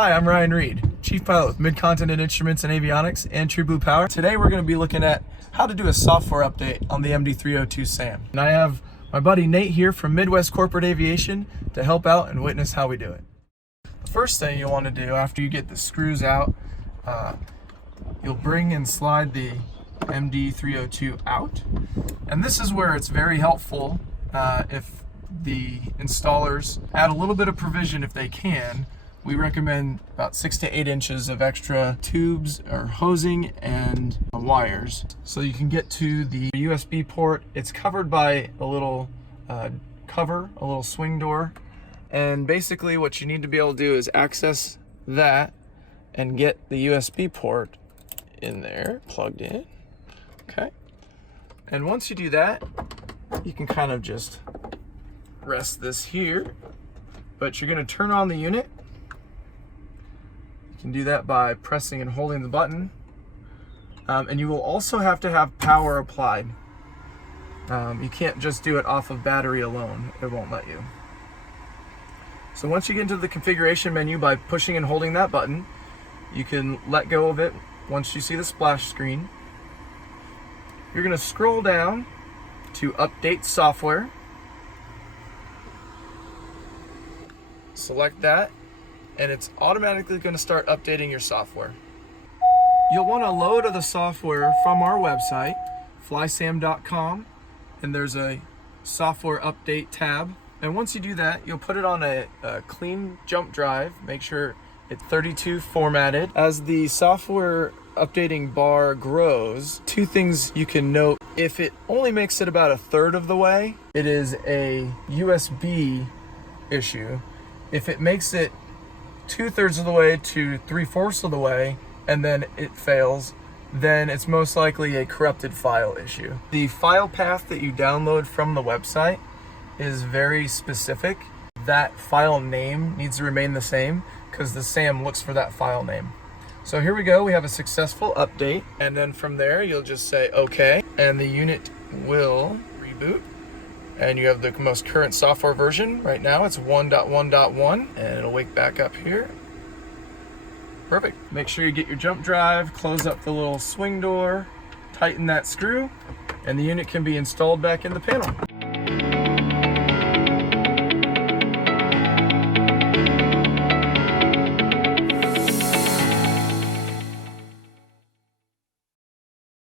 Hi, I'm Reid, Chief Pilot with Mid-Continent Instruments and Avionics and True Blue Power. Today we're going to be looking at how to do a software update on the MD302 SAM. And I have my buddy Nate here from Midwest Corporate Aviation to help out and witness how we do it. The first thing you'll want to do after you get the screws out, you'll bring and slide the MD302 out. And this is where it's very helpful if the installers add a little bit of provision if they can. We recommend about 6 to 8 inches of extra tubes or hosing and wires so you can get to the USB port. It's covered by a little cover, a little swing door. And basically what you need to be able to do is access that and get the USB port in there, plugged in. Okay. And once you do that, you can kind of just rest this here, but you're going to turn on the unit. You can do that by pressing and holding the button. And you will also have to have power applied. You can't just do it off of battery alone. It won't let you. So once you get into the configuration menu by pushing and holding that button, you can let go of it once you see the splash screen. You're going to scroll down to update software. Select that, and it's automatically going to start updating your software. You'll want to load the software from our website, flysam.com, and there's a software update tab. And once you do that, you'll put it on a clean jump drive. Make sure it's 32 formatted. As the software updating bar grows, two things you can note. If it only makes it about 1/3 of the way, it is a USB issue. If it makes it 2/3 of the way to 3/4 of the way and then it fails, then it's most likely a corrupted file issue. The file path that you download from the website is very specific. That file name needs to remain the same because the SAM looks for that file name. So here we go, we have a successful update, and then from there you'll just say OK, and the unit will reboot. And you have the most current software version. Right now it's 1.1.1, and it'll wake back up here. Perfect. Make sure you get your jump drive, close up the little swing door, tighten that screw, and the unit can be installed back in the panel.